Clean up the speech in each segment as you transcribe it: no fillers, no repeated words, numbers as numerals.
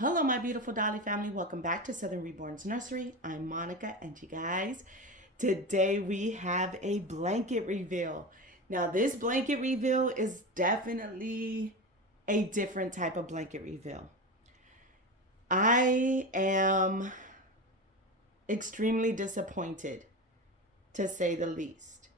Hello, my beautiful Dolly family. Welcome back to Southern Reborn's Nursery. I'm Monica, and you guys, today we have a blanket reveal. Now, this blanket reveal is definitely a different type of blanket reveal. I am extremely disappointed, to say the least.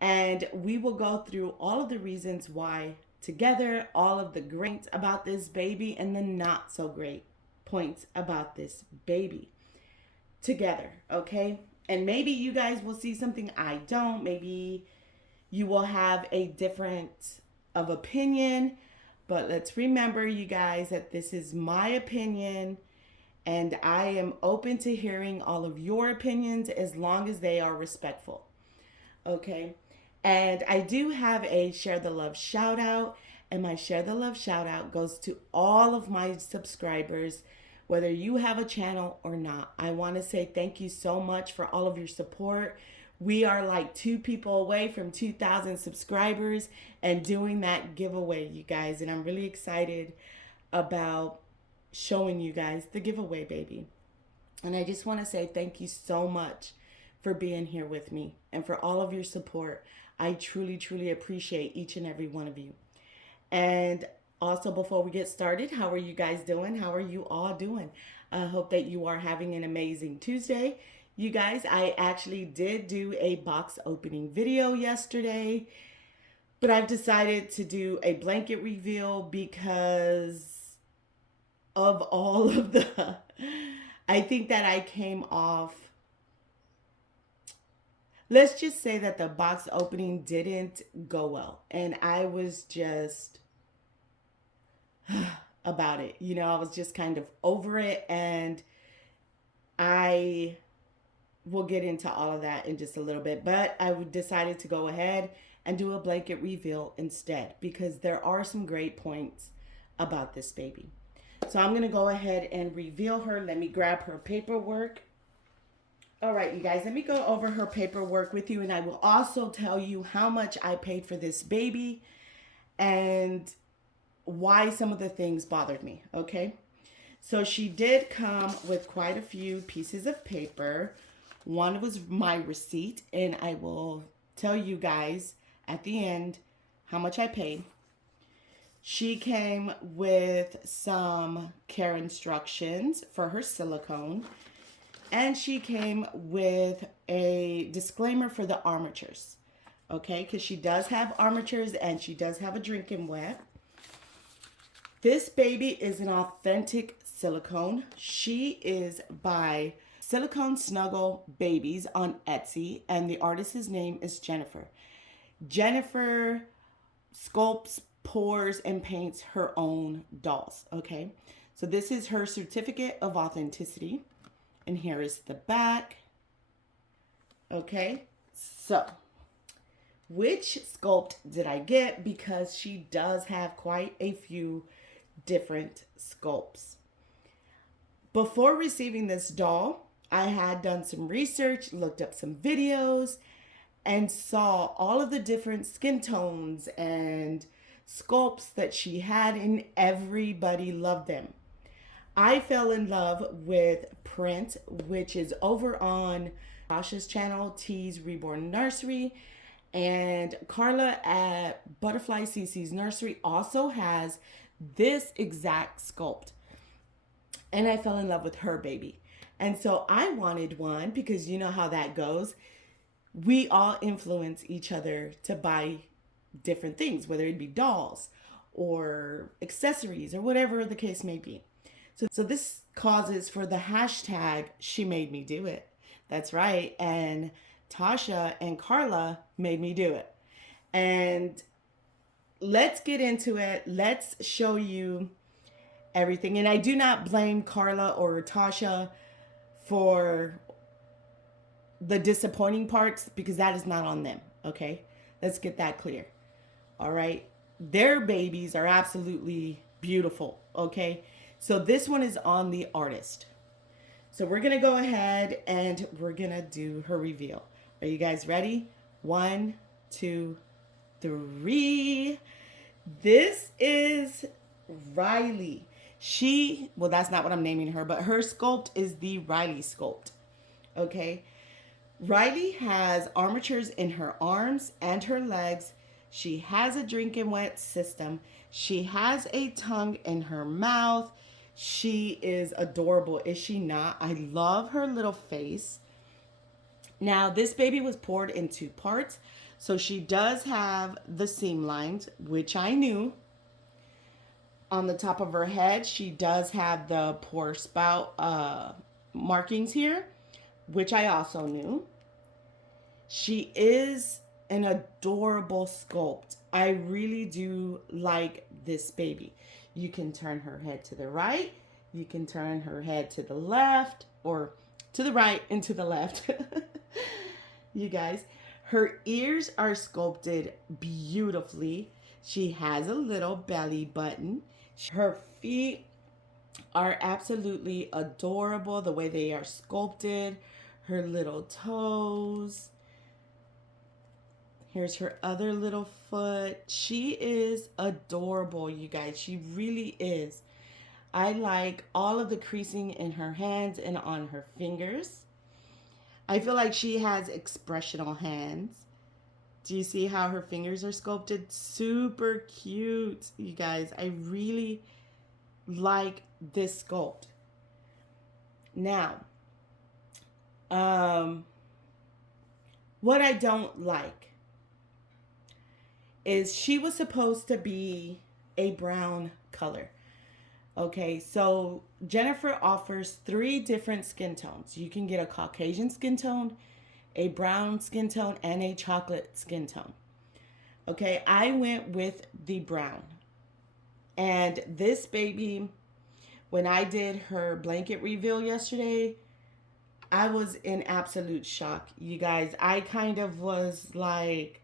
And we will go through all of the reasons why together, all of the great about this baby and the not so great points about this baby together, okay? And maybe you guys will see something I don't. Maybe you will have a different of opinion, but let's remember, you guys, that this is my opinion and I am open to hearing all of your opinions as long as they are respectful. Okay. And I do have a share the love shout out. And my share the love shout out goes to all of my subscribers, whether you have a channel or not. I want to say thank you so much for all of your support. We are like 2 people away from 2,000 subscribers and doing that giveaway, you guys. And I'm really excited about showing you guys the giveaway, baby. And I just want to say thank you so much for being here with me and for all of your support. I truly, truly appreciate each and every one of you. And also, before we get started, how are you guys doing? How are you all doing? I hope that you are having an amazing Tuesday. You guys, I actually did do a box opening video yesterday, but I've decided to do a blanket reveal because of all of the, I think that I came off, let's just say that the box opening didn't go well. And I was just about it. You know, I was just kind of over it. And I will get into all of that in just a little bit. But I decided to go ahead and do a blanket reveal instead because there are some great points about this baby. So I'm going to go ahead and reveal her. Let me grab her paperwork. All right, you guys, let me go over her paperwork with you, and I will also tell you how much I paid for this baby and why some of the things bothered me, okay? So she did come with quite a few pieces of paper. One was my receipt, and I will tell you guys at the end how much I paid. She came with some care instructions for her silicone. And she came with a disclaimer for the armatures, okay? Because she does have armatures and she does have a drinking wet. This baby is an authentic silicone. She is by Silicone Snuggle Babies on Etsy, and the artist's name is Jennifer. Jennifer sculpts, pours, and paints her own dolls, okay? So this is her certificate of authenticity. And here is the back. Okay, so which sculpt did I get? Because she does have quite a few different sculpts. Before receiving this doll, I had done some research, looked up some videos, and saw all of the different skin tones and sculpts that she had, and everybody loved them. I fell in love with Print, which is over on Tasha's channel, T's Reborn Nursery. And Carla at Butterfly CC's Nursery also has this exact sculpt. And I fell in love with her baby. And so I wanted one because you know how that goes. We all influence each other to buy different things, whether it be dolls or accessories or whatever the case may be. So this causes for the hashtag, she made me do it. That's right. And Tasha and Carla made me do it. And let's get into it. Let's show you everything. And I do not blame Carla or Tasha for the disappointing parts because that is not on them. Okay. Let's get that clear. All right. Their babies are absolutely beautiful. Okay. So this one is on the artist. So we're going to go ahead and we're going to do her reveal. Are you guys ready? 1, 2, 3. This is Riley. Well, that's not what I'm naming her, but her sculpt is the Riley sculpt. Okay. Riley has armatures in her arms and her legs. She has a drinking wet system. She has a tongue in her mouth. She is adorable, is she not? I love her little face. Now, this baby was poured in 2 parts. So she does have the seam lines, which I knew. On the top of her head, she does have the pour spout markings here, which I also knew. She is an adorable sculpt. I really do like this baby. You can turn her head to the right. You can turn her head to the left, or to the right and to the left. You guys, her ears are sculpted beautifully. She has a little belly button. Her feet are absolutely adorable the way they are sculpted. Her little toes. Here's her other little foot. She is adorable, you guys. She really is. I like all of the creasing in her hands and on her fingers. I feel like she has expressional hands. Do you see how her fingers are sculpted? Super cute, you guys. I really like this sculpt. Now, what I don't like is she was supposed to be a brown color. Okay, so Jennifer offers 3 different skin tones. You can get a Caucasian skin tone, a brown skin tone, and a chocolate skin tone. Okay, I went with the brown. And this baby, when I did her blanket reveal yesterday, I was in absolute shock. You guys, I kind of was like,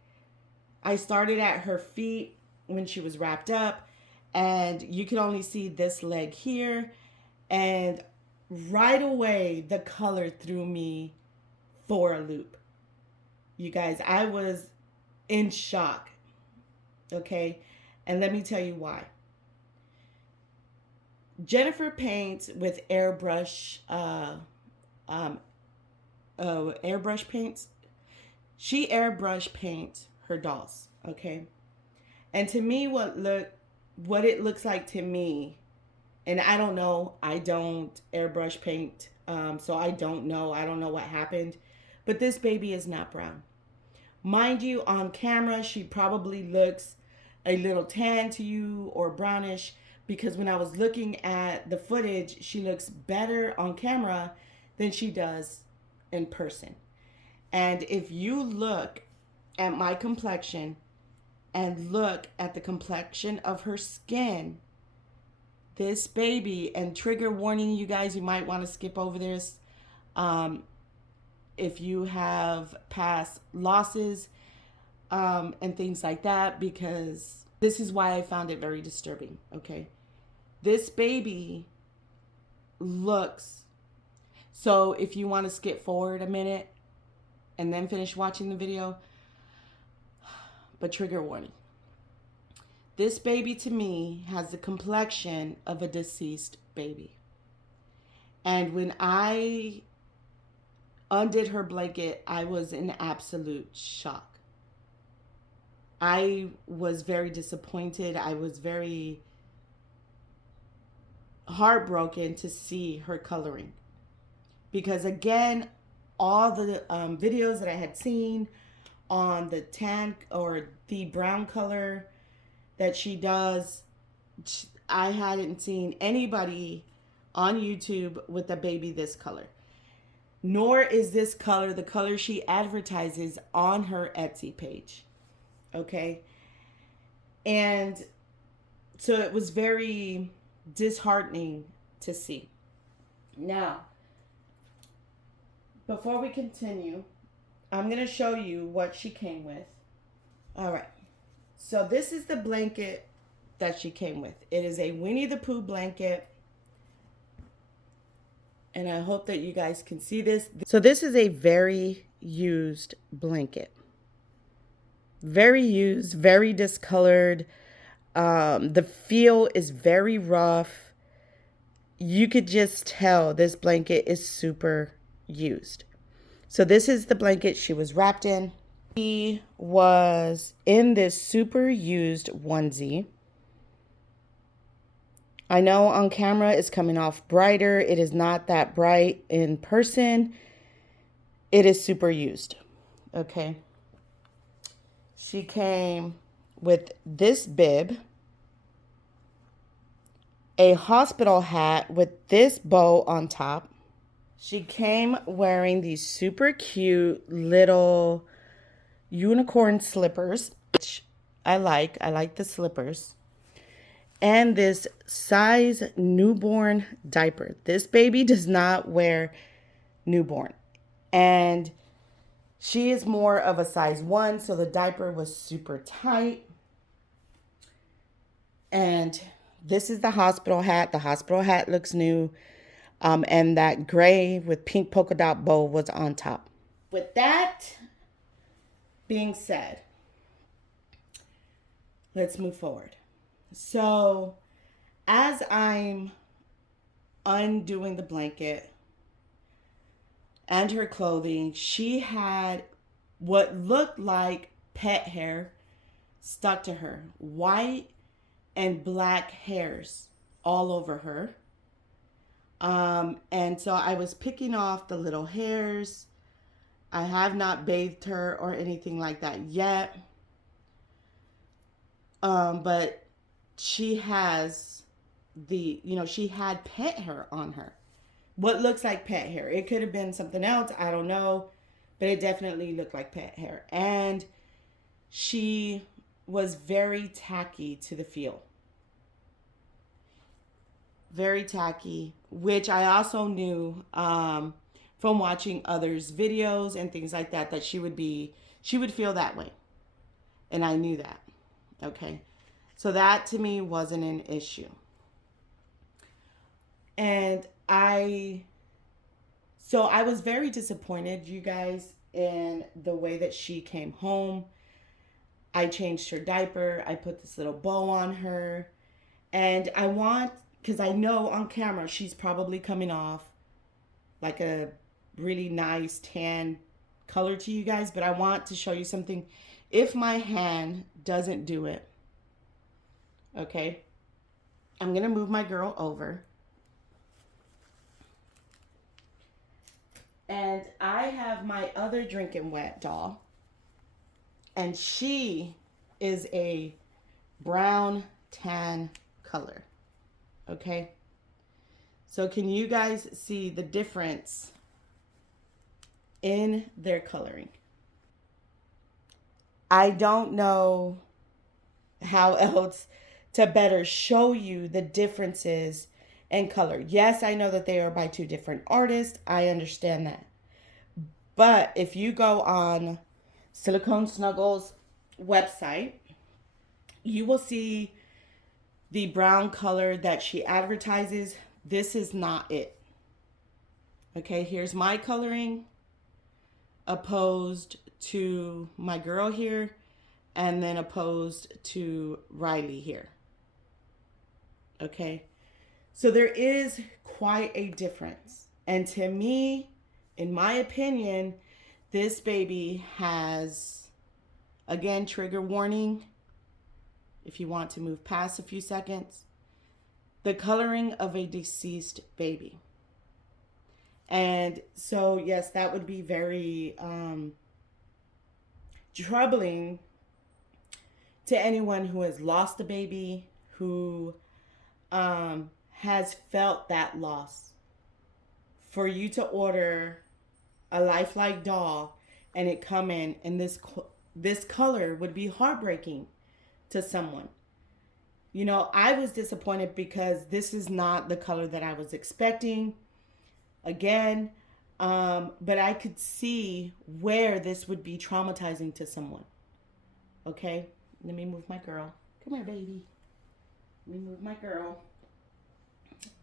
I started at her feet when she was wrapped up, and you could only see this leg here. And right away, the color threw me for a loop. You guys, I was in shock. Okay, and let me tell you why. Jennifer paints with airbrush paints. She airbrush paints her dolls. Okay, and to me, what it looks like to me, and I don't know. I don't airbrush paint, so I don't know. I don't know what happened, but this baby is not brown. Mind you, on camera, she probably looks a little tan to you or brownish, because when I was looking at the footage, she looks better on camera than she does in person. And if you look at my complexion and look at the complexion of her skin, this baby, and trigger warning, you guys, you might want to skip over this if you have past losses and things like that, because this is why I found it very disturbing. Okay, this baby looks, so if you want to skip forward a minute and then finish watching the video, but trigger warning, this baby to me has the complexion of a deceased baby. And when I undid her blanket, I was in absolute shock. I was very disappointed. I was very heartbroken to see her coloring. Because again, all the videos that I had seen on the tan or the brown color that she does, I hadn't seen anybody on YouTube with a baby this color. Nor is this color the color she advertises on her Etsy page. Okay? And so it was very disheartening to see. Now, before we continue, I'm going to show you what she came with. All right. So this is the blanket that she came with. It is a Winnie the Pooh blanket. And I hope that you guys can see this. So this is a very used blanket. Very used, very discolored. The feel is very rough. you could just tell this blanket is super used. So this is the blanket she was wrapped in. She was in this super used onesie. I know on camera it's coming off brighter. It is not that bright in person. It is super used. Okay. She came with this bib, a hospital hat with this bow on top. She came wearing these super cute little unicorn slippers, which I like. I like the slippers. And this size newborn diaper. This baby does not wear newborn. And she is more of a size 1, so the diaper was super tight. And this is the hospital hat. The hospital hat looks new. And that gray with pink polka dot bow was on top. With that being said, let's move forward. So, as I'm undoing the blanket and her clothing, she had what looked like pet hair stuck to her. White and black hairs all over her. And so I was picking off the little hairs. I have not bathed her or anything like that yet. But she has she had pet hair on her. What looks like pet hair. It could have been something else. I don't know. But it definitely looked like pet hair. And she was very tacky to the feel. Very tacky, which I also knew from watching others' videos and things like that, that she would feel that way. And I knew that. Okay. So that to me wasn't an issue. And I was very disappointed, you guys, in the way that she came home. I changed her diaper. I put this little bow on her. And because I know on camera she's probably coming off like a really nice tan color to you guys, but I want to show you something. If my hand doesn't do it, okay, I'm going to move my girl over. And I have my other drinking wet doll, and she is a brown tan color. Okay, so can you guys see the difference in their coloring? I don't know how else to better show you the differences in color. Yes, I know that they are by two different artists. I understand that. But if you go on Silicone Snuggles website, you will see the brown color that she advertises. This is not it. Okay, here's my coloring opposed to my girl here, and then opposed to Riley here. Okay, so there is quite a difference. And to me, in my opinion, this baby has, again, trigger warning, if you want to move past a few seconds, the coloring of a deceased baby. And so, yes, that would be very troubling to anyone who has lost a baby, who has felt that loss. For you to order a lifelike doll and it come in and this color would be heartbreaking to someone. You know, I was disappointed because this is not the color that I was expecting. Again, but I could see where this would be traumatizing to someone. Okay, let me move my girl. Come here, baby. Let me move my girl.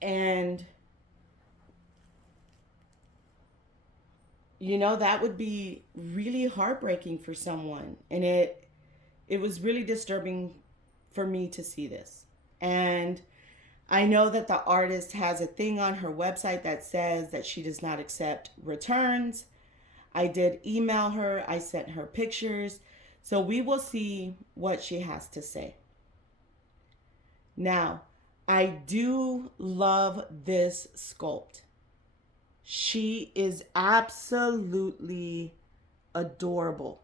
And you know, that would be really heartbreaking for someone. And it was really disturbing for me to see this. And I know that the artist has a thing on her website that says that she does not accept returns. I did email her, I sent her pictures. So we will see what she has to say. Now, I do love this sculpt. She is absolutely adorable.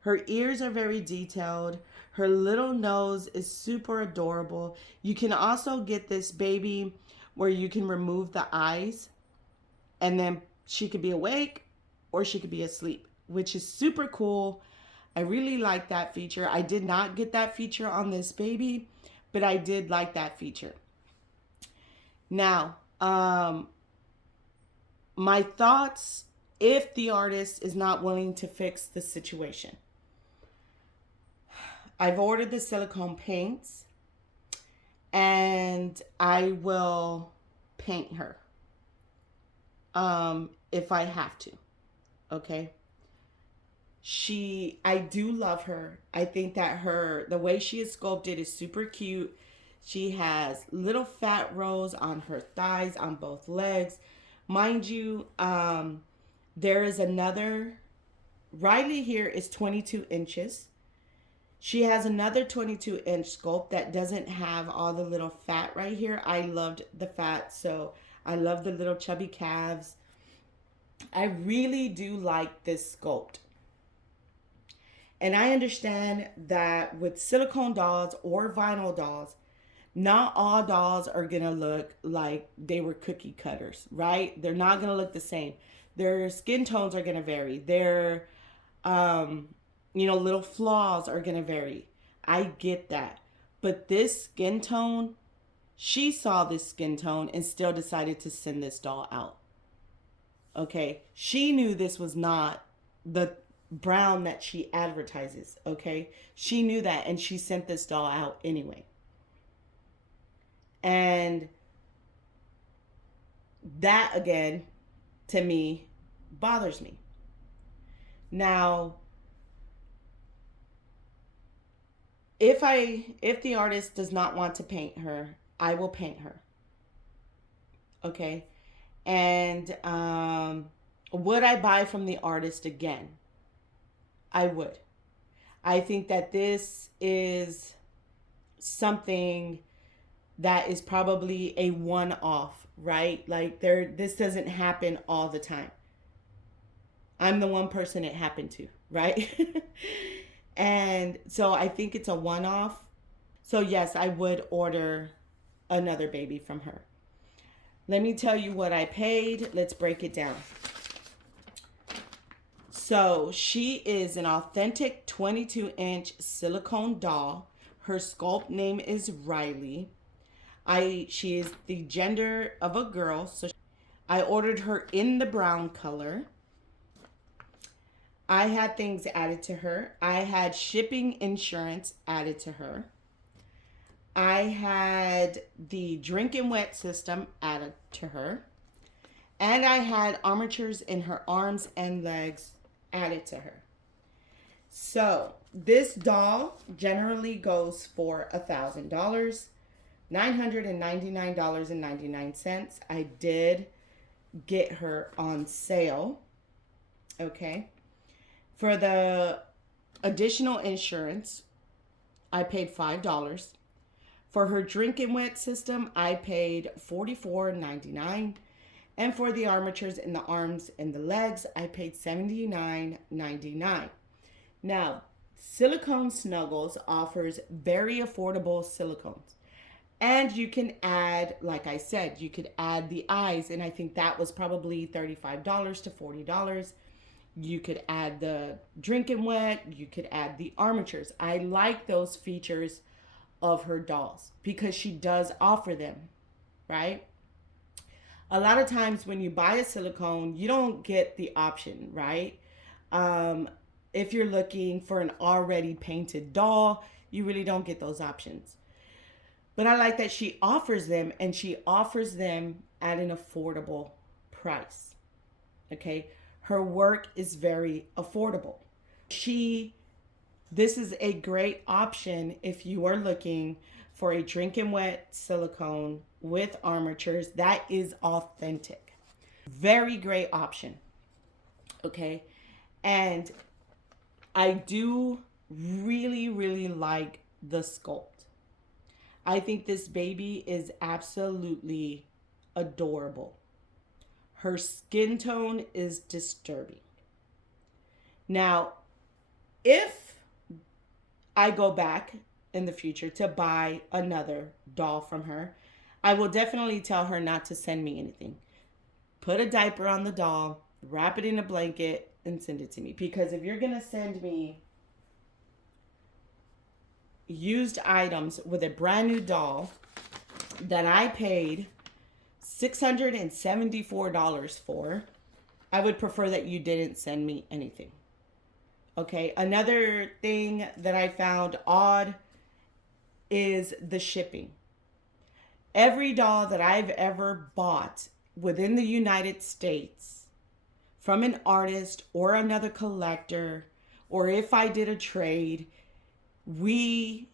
Her ears are very detailed. Her little nose is super adorable. You can also get this baby where you can remove the eyes and then she could be awake or she could be asleep, which is super cool. I really like that feature. I did not get that feature on this baby, but I did like that feature. Now, my thoughts if the artist is not willing to fix the situation. I've ordered the silicone paints and I will paint her if I have to. Okay. I do love her. I think that the way she is sculpted is super cute. She has little fat rows on her thighs, on both legs. Mind you, there is another, Riley here is 22 inches. She has another 22-inch sculpt that doesn't have all the little fat right here. I loved the fat, so I love the little chubby calves. I really do like this sculpt. And I understand that with silicone dolls or vinyl dolls, not all dolls are going to look like they were cookie cutters, right? They're not going to look the same. Their skin tones are going to vary. Their, little flaws are going to vary. I get that. But this skin tone, she saw this skin tone and still decided to send this doll out. Okay? She knew this was not the brown that she advertises, okay? She knew that and she sent this doll out anyway. And that again, to me, bothers me. Now, if the artist does not want to paint her, I will paint her. Okay? And would I buy from the artist again? I would. I think that this is something that is probably a one-off, right? Like this doesn't happen all the time. I'm the one person it happened to, right? And so I think it's a one-off. So yes, I would order another baby from her. Let me tell you what I paid. Let's break it down. So she is an authentic 22-inch silicone doll. Her sculpt name is Riley. She is the gender of a girl. So I ordered her in the brown color. I had things added to her. I had shipping insurance added to her. I had the drink and wet system added to her. And I had armatures in her arms and legs added to her. So this doll generally goes for $1,000, $999.99. I did get her on sale. Okay. For the additional insurance, I paid $5. For her drink and wet system, I paid $44.99. And for the armatures in the arms and the legs, I paid $79.99. Now, Silicone Snuggles offers very affordable silicones. And you can add, like I said, you could add the eyes. And I think that was probably $35 to $40. You could add the drink and wet. You could add the armatures. I like those features of her dolls because she does offer them, right? A lot of times when you buy a silicone, you don't get the option, right? If you're looking for an already painted doll, you really don't get those options. But I like that she offers them, and she offers them at an affordable price. Okay? Her work is very affordable. This is a great option if you are looking for a drinking wet silicone with armatures that is authentic. Very great option. Okay. And I do really, really like the Sculpt. I think this baby is absolutely adorable. Her skin tone is disturbing. Now, if I go back in the future to buy another doll from her, I will definitely tell her not to send me anything. Put a diaper on the doll, wrap it in a blanket, and send it to me. Because if you're going to send me used items with a brand new doll that I paid $674 for, I would prefer that you didn't send me anything. Okay, another thing that I found odd is the shipping. Every doll that I've ever bought within the United States from an artist or another collector, or if I did a trade, I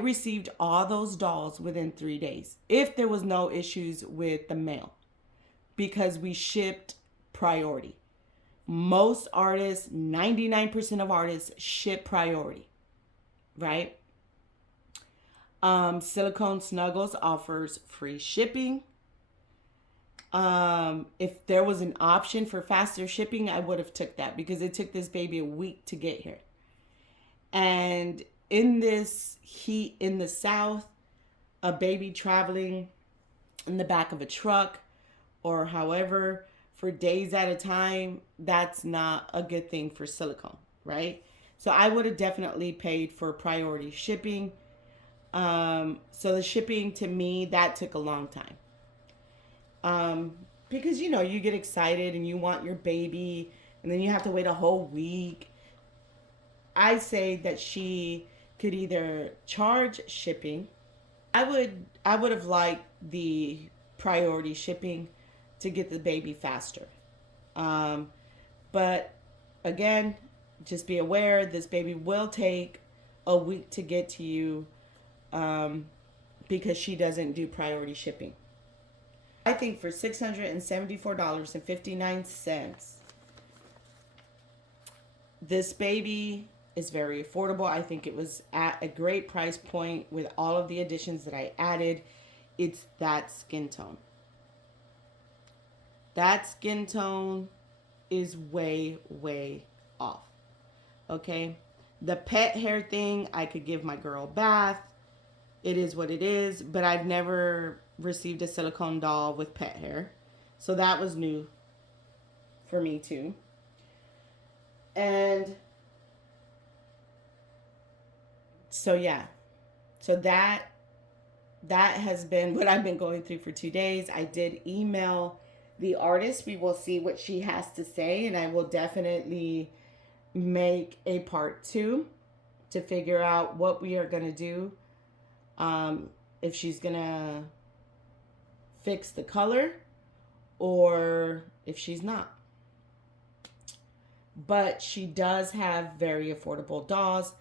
received all those dolls within 3 days if there was no issues with the mail, because we shipped priority. Most artists, 99% of artists, ship priority, right? Silicone Snuggles offers free shipping. If there was an option for faster shipping, I would have took that, because it took this baby a week to get here. And in this heat in the South, a baby traveling in the back of a truck or however for days at a time, that's not a good thing for silicone, right? So I would have definitely paid for priority shipping. So the shipping, to me, that took a long time. Because, you know, you get excited and you want your baby and then you have to wait a whole week. I say that she could either charge shipping. I would have liked the priority shipping to get the baby faster. But again, just be aware this baby will take a week to get to you, because she doesn't do priority shipping. I think for $674.59, this baby is very affordable. I think it was at a great price point with all of the additions that I added. It's that skin tone. That skin tone is way, way off. Okay? The pet hair thing, I could give my girl a bath. It is what it is, but I've never received a silicone doll with pet hair. So that was new for me too. And so yeah. So that has been what I've been going through for 2 days. I did email the artist. We will see what she has to say, and I will definitely make a part 2 to figure out what we are going to do. If she's going to fix the color or if she's not. But she does have very affordable dolls.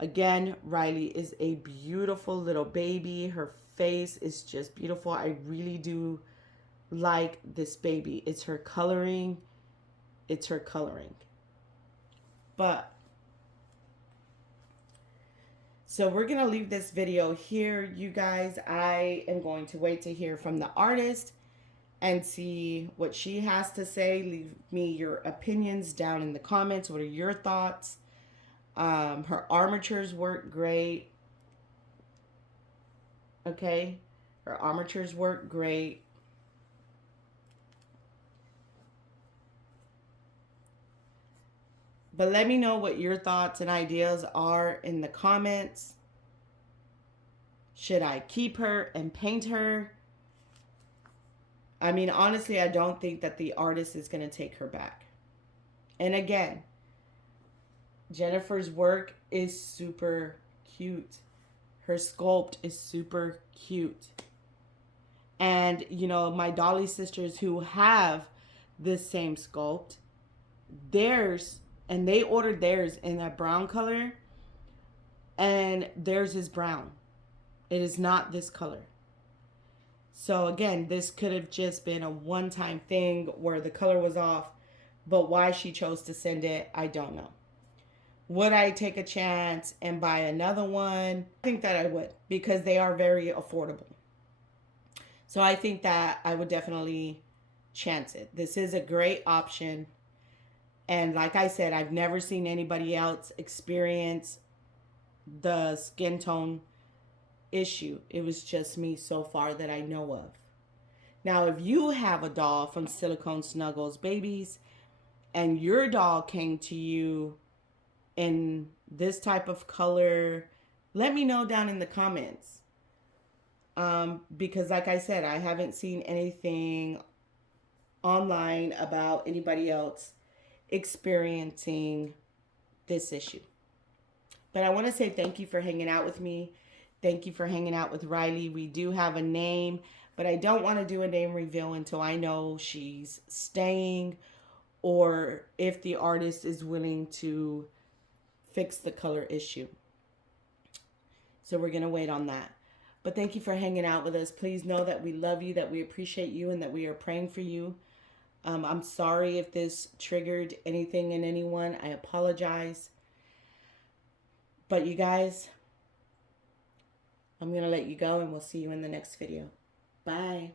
Again, Riley is a beautiful little baby. Her face is just beautiful. I really do like this baby. It's her coloring. It's her coloring. But so we're going to leave this video here, you guys. I am going to wait to hear from the artist and see what she has to say. Leave me your opinions down in the comments. What are your thoughts? Her armatures work great. Okay. Her armatures work great. But let me know what your thoughts and ideas are in the comments. Should I keep her and paint her? I mean, honestly, I don't think that the artist is going to take her back. And again, Jennifer's work is super cute. Her sculpt is super cute. And, you know, my Dolly sisters who have this same sculpt, and they ordered theirs in that brown color, and theirs is brown. It is not this color. So again, this could have just been a one-time thing where the color was off, but why she chose to send it, I don't know. Would I take a chance and buy another one? I think that I would, because they are very affordable. So I think that I would definitely chance it. This is a great option. And like I said, I've never seen anybody else experience the skin tone issue. It was just me so far that I know of. Now, if you have a doll from Silicone Snuggles Babies and your doll came to you in this type of color, let me know down in the comments. Because like I said, I haven't seen anything online about anybody else experiencing this issue. But I want to say thank you for hanging out with me. Thank you for hanging out with Riley. We do have a name, but I don't want to do a name reveal until I know she's staying or if the artist is willing to fix the color issue. So we're going to wait on that. But thank you for hanging out with us. Please know that we love you, that we appreciate you, and that we are praying for you. I'm sorry if this triggered anything in anyone. I apologize. But you guys, I'm going to let you go, and we'll see you in the next video. Bye.